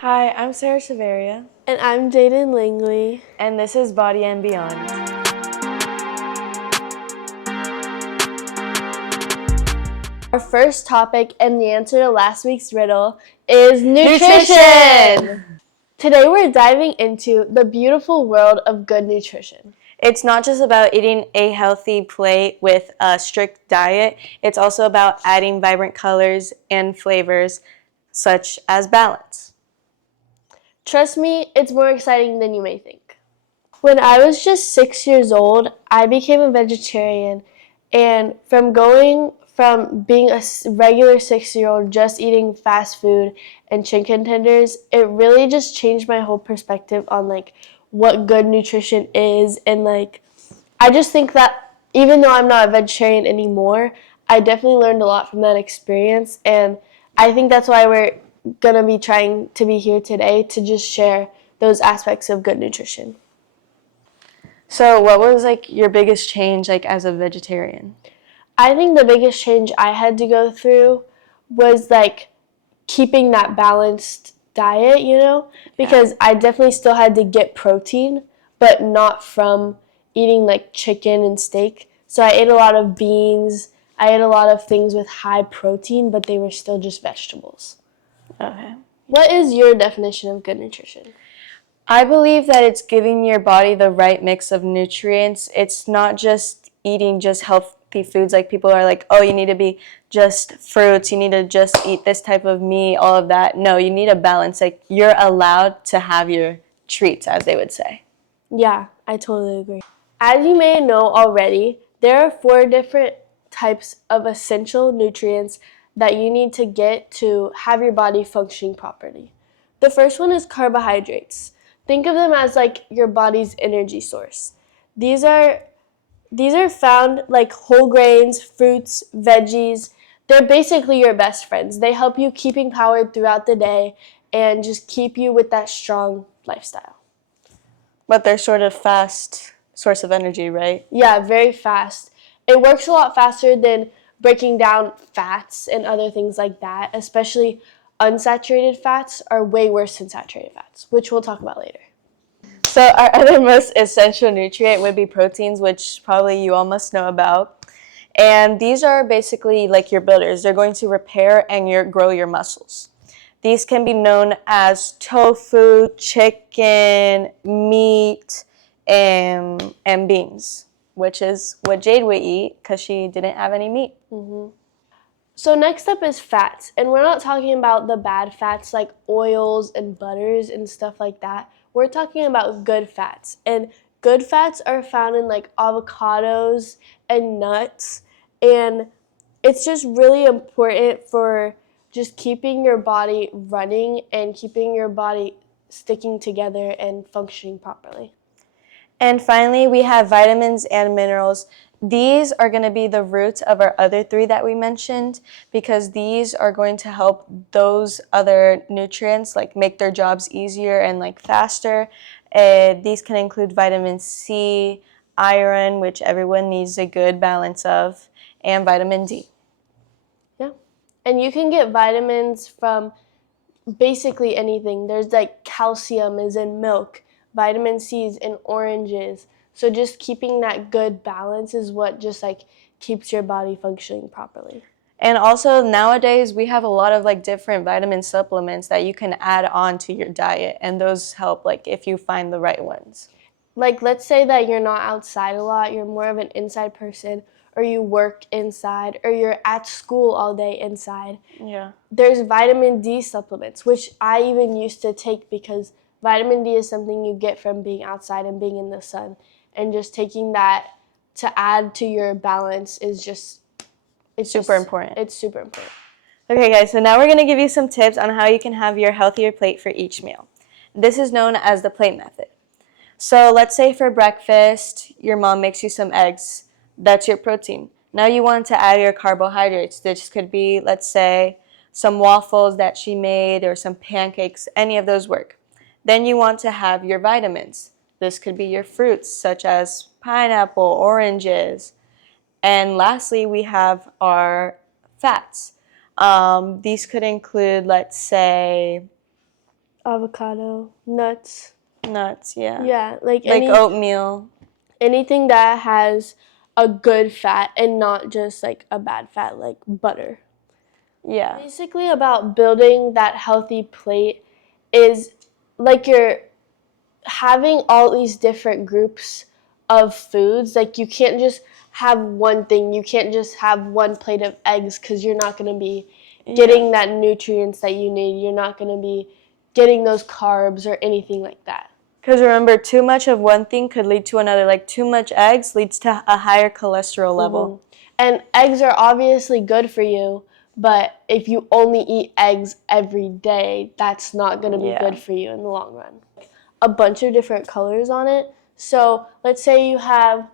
Hi, I'm Sarah Severia, And I'm Jaden Langley. and this is Body and Beyond. Our first topic and the answer to last week's riddle is nutrition! Today we're diving into the beautiful world of good nutrition. It's not just about eating a healthy plate with a strict diet, it's also about adding vibrant colors and flavors such as balance. Trust me, it's more exciting than you may think. When I was just 6 years old, I became a vegetarian, and from being a regular 6-year-old just eating fast food and chicken tenders, it really just changed my whole perspective on what good nutrition is. And I just think that even though I'm not a vegetarian anymore, I definitely learned a lot from that experience, and I think that's why we're gonna be trying to be here today to just share those aspects of good nutrition. So, what was your biggest change as a vegetarian? I think the biggest change I had to go through was keeping that balanced diet, because I definitely still had to get protein, but not from eating chicken and steak. So I ate a lot of beans, I ate a lot of things with high protein, but they were still just vegetables. Okay. What is your definition of good nutrition? I believe that it's giving your body the right mix of nutrients. It's not just eating just healthy foods. Like people are like, oh, you need to be just fruits. You need to just eat this type of meat, all of that. No, you need a balance. Like you're allowed to have your treats, as they would say. Yeah, I totally agree. As you may know already, there are 4 different types of essential nutrients that you need to get to have your body functioning properly. The first one is carbohydrates. Think of them as your body's energy source. These are found like whole grains, fruits, veggies. They're basically your best friends. They help you keeping powered throughout the day and just keep you with that strong lifestyle. But they're sort of fast source of energy, right? Yeah, very fast. It works a lot faster than breaking down fats and other things like that, especially unsaturated fats are way worse than saturated fats, which we'll talk about later. So our other most essential nutrient would be proteins, which probably you all must know about. And these are basically like your builders. They're going to repair and grow your muscles. These can be known as tofu, chicken, meat, and beans, which is what Jade would eat because she didn't have any meat. So next up is fats, and we're not talking about the bad fats like oils and butters and stuff like that. We're talking about good fats, and good fats are found in avocados and nuts, and it's just really important for just keeping your body running and keeping your body sticking together and functioning properly. And finally, we have vitamins and minerals. These are going to be the roots of our other 3 that we mentioned because these are going to help those other nutrients make their jobs easier and faster. These can include vitamin C, iron, which everyone needs a good balance of, and vitamin D. Yeah. And you can get vitamins from basically anything. There's calcium is in milk, vitamin C is in oranges. So just keeping that good balance is what just keeps your body functioning properly. And also nowadays we have a lot of different vitamin supplements that you can add on to your diet, and those help if you find the right ones. Let's say that you're not outside a lot, you're more of an inside person, or you work inside, or you're at school all day inside. Yeah. There's vitamin D supplements, which I even used to take because vitamin D is something you get from being outside and being in the sun. And just taking that to add to your balance is it's super important. It's super important. Okay guys, so now we're going to give you some tips on how you can have your healthier plate for each meal. This is known as the plate method. So let's say for breakfast, your mom makes you some eggs. That's your protein. Now you want to add your carbohydrates. This could be, let's say, some waffles that she made or some pancakes. Any of those work. Then you want to have your vitamins. This could be your fruits, such as pineapple, oranges. And lastly, we have our fats. These could include, let's say, Avocado, nuts. Nuts, yeah. Yeah, like Like oatmeal. anything that has a good fat and not just like a bad fat, like butter. Yeah. Basically, about building that healthy plate is like you're having all these different groups of foods. Like you can't just have one thing. You can't just have one plate of eggs because you're not going to be getting that nutrients that you need. You're not going to be getting those carbs or anything like that. Because remember, too much of one thing could lead to another. Like too much eggs leads to a higher cholesterol level. And eggs are obviously good for you, but if you only eat eggs every day, that's not going to be good for you in the long run. A bunch of different colors on it. So let's say you have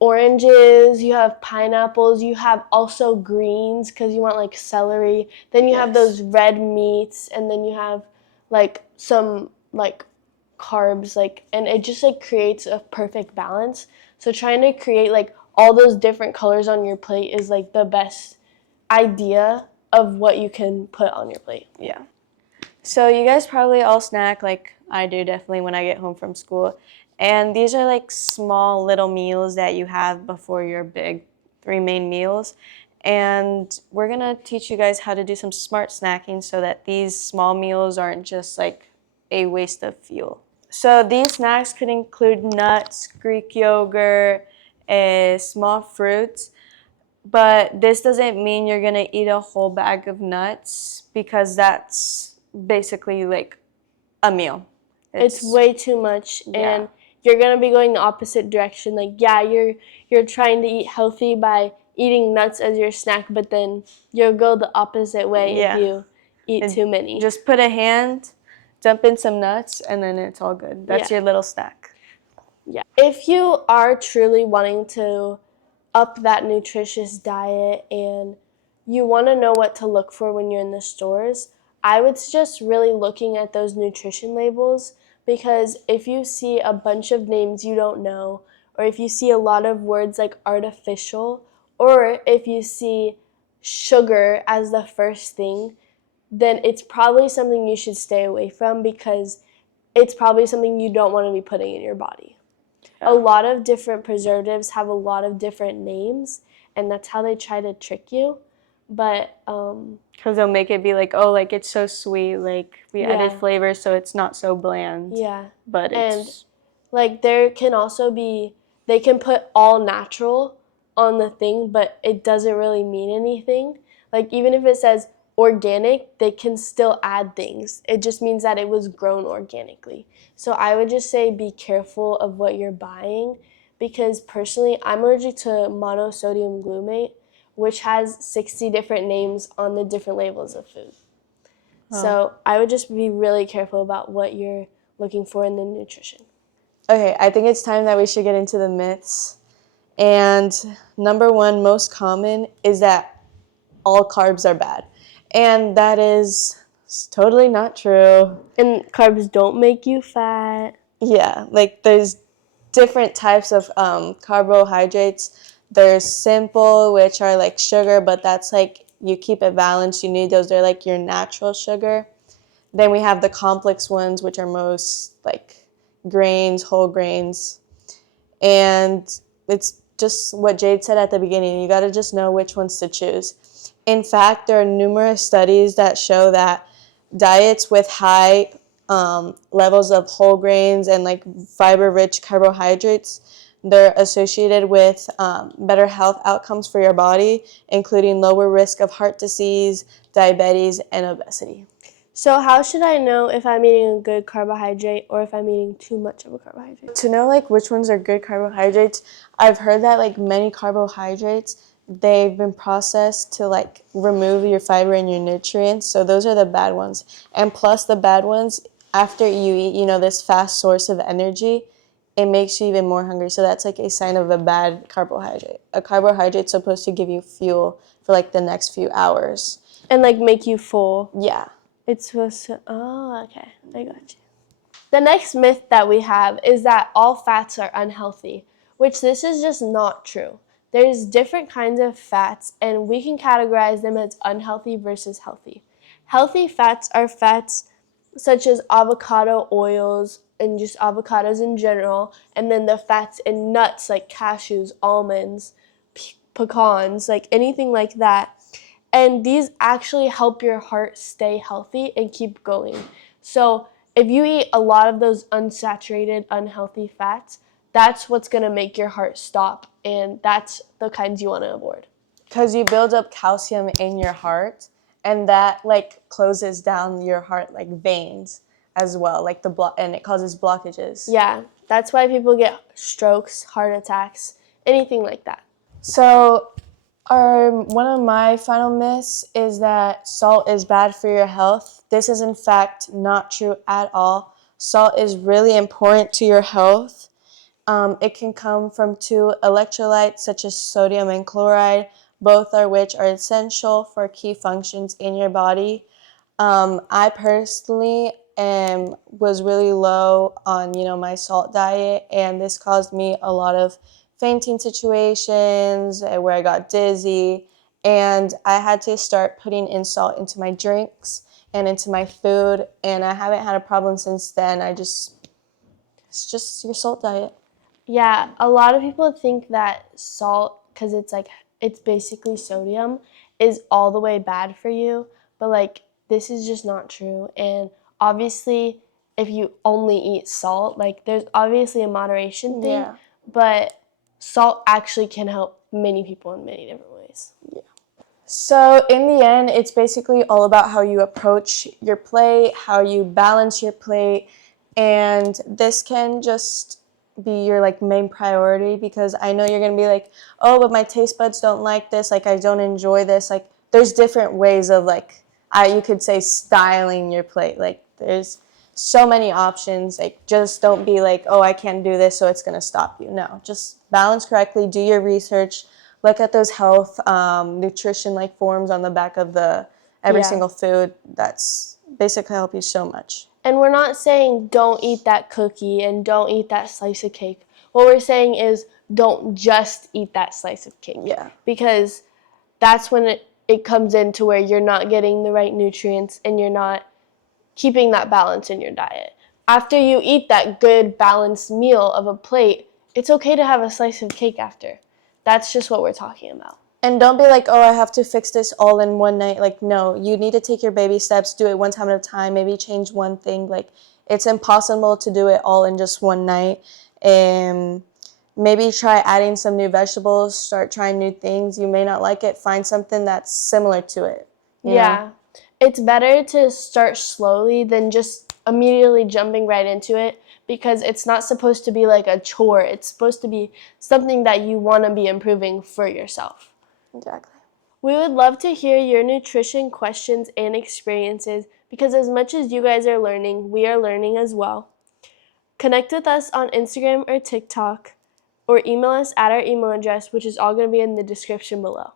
oranges, you have pineapples, you have also greens because you want like celery. Then you have those red meats, and then you have like some like carbs, like, and it just like creates a perfect balance. So trying to create like all those different colors on your plate is like the best idea of what you can put on your plate. Yeah. So you guys probably all snack like I do definitely when I get home from school. And these are like small little meals that you have before your big 3 main meals. And we're going to teach you guys how to do some smart snacking so that these small meals aren't just like a waste of fuel. So these snacks could include nuts, Greek yogurt, small fruits. But this doesn't mean you're going to eat a whole bag of nuts because that's basically like a meal. It's way too much, and you're going to be going the opposite direction. Like, yeah, you're trying to eat healthy by eating nuts as your snack, but then you'll go the opposite way if you eat too many. Just put a hand, dump in some nuts, and then it's all good. That's your little snack. Yeah. If you are truly wanting to up that nutritious diet and you want to know what to look for when you're in the stores, I would suggest really looking at those nutrition labels, because if you see a bunch of names you don't know, or if you see a lot of words like artificial, or if you see sugar as the first thing, then it's probably something you should stay away from, because it's probably something you don't want to be putting in your body. A lot of different preservatives have a lot of different names, and that's how they try to trick you. But because they'll make it be like, oh, like it's so sweet, like we added flavor so it's not so bland. Yeah. But it's... And like there can also be, they can put all natural on the thing, but it doesn't really mean anything. Like even if it says organic, they can still add things. It just means that it was grown organically. So I would just say be careful of what you're buying, because personally I'm allergic to monosodium glutamate, which has 60 different names on the different labels of food. So I would just be really careful about what you're looking for in the nutrition. Okay, I think it's time that we should get into the myths. And number one, most common, is that all carbs are bad. And that is totally not true. And carbs don't make you fat. Yeah, like there's different types of carbohydrates. There's simple, which are like sugar, but that's like you keep it balanced. You need those. They're like your natural sugar. Then we have the complex ones, which are most like grains, whole grains. And it's just what Jade said at the beginning. You got to just know which ones to choose. In fact, there are numerous studies that show that diets with high levels of whole grains and like fiber-rich carbohydrates, they're associated with better health outcomes for your body, including lower risk of heart disease, diabetes, and obesity. So how should I know if I'm eating a good carbohydrate or if I'm eating too much of a carbohydrate? To know like which ones are good carbohydrates, I've heard that like many carbohydrates, they've been processed to like remove your fiber and your nutrients. So those are the bad ones. And plus the bad ones, after you eat, you know, this fast source of energy, it makes you even more hungry. So that's like a sign of a bad carbohydrate. A carbohydrate's supposed to give you fuel for like the next few hours. And like make you full. Yeah. It's supposed to, oh, okay, I got you. The next myth that we have is that all fats are unhealthy, which this is just not true. There's different kinds of fats, and we can categorize them as unhealthy versus healthy. Healthy fats are fats such as avocado oils and just avocados in general, and then the fats in nuts like cashews, almonds, pecans, like anything like that. And these actually help your heart stay healthy and keep going. So if you eat a lot of those unsaturated, unhealthy fats, that's what's going to make your heart stop, and that's the kinds you want to avoid. Because you build up calcium in your heart, and that like closes down your heart like veins as well, like and it causes blockages. Yeah, that's why people get strokes, heart attacks, anything like that. So one of my final myths is that salt is bad for your health. This is in fact not true at all. Salt is really important to your health. It can come from two electrolytes such as sodium and chloride, both of which are essential for key functions in your body. I personally was really low on my salt diet, and this caused me a lot of fainting situations where I got dizzy, and I had to start putting in salt into my drinks and into my food, and I haven't had a problem since then. It's just your salt diet. Yeah, a lot of people think that salt, because it's basically sodium, is all the way bad for you, but like this is just not true. And obviously, if you only eat salt, like there's obviously a moderation thing, Yeah. but salt actually can help many people in many different ways. Yeah. So in the end, it's basically all about how you approach your plate, how you balance your plate, and this can just be your like main priority, because I know you're going to be like, "Oh, but my taste buds don't like this, like I don't enjoy this." Like there's different ways of like you could say styling your plate. Like there's so many options. Like just don't be like, "Oh, I can't do this, so it's going to stop you." No, just balance correctly, do your research. Look at those health nutrition like forms on the back of every single food. That's basically help you so much. And we're not saying don't eat that cookie and don't eat that slice of cake. What we're saying is don't just eat that slice of cake. Yeah. Because that's when it comes into where you're not getting the right nutrients and you're not keeping that balance in your diet. After you eat that good balanced meal of a plate, it's okay to have a slice of cake after. That's just what we're talking about. And don't be like, "Oh, I have to fix this all in one night." Like, no, you need to take your baby steps, do it one time at a time, maybe change one thing. Like, it's impossible to do it all in just one night. And maybe try adding some new vegetables, start trying new things. You may not like it, find something that's similar to it. You know? It's better to start slowly than just immediately jumping right into it, because it's not supposed to be like a chore. It's supposed to be something that you want to be improving for yourself. Exactly. We would love to hear your nutrition questions and experiences, because as much as you guys are learning, we are learning as well. Connect with us on Instagram or TikTok, or email us at our email address, which is all going to be in the description below.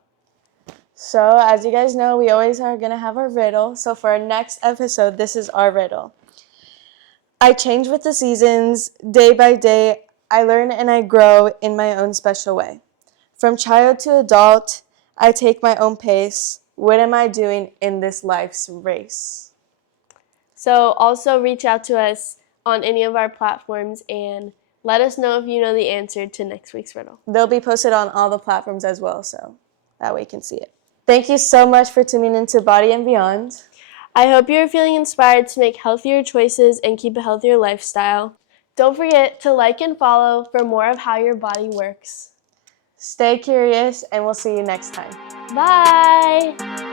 So, as you guys know, we always are going to have our riddle. So, for our next episode, this is our riddle. I change with the seasons, day by day. I learn and I grow in my own special way. From child to adult, I take my own pace. What am I doing in this life's race? So also reach out to us on any of our platforms and let us know if you know the answer to next week's riddle. They'll be posted on all the platforms as well, so that way you can see it. Thank you so much for tuning into Body and Beyond. I hope you're feeling inspired to make healthier choices and keep a healthier lifestyle. Don't forget to like and follow for more of how your body works. Stay curious, and we'll see you next time. Bye!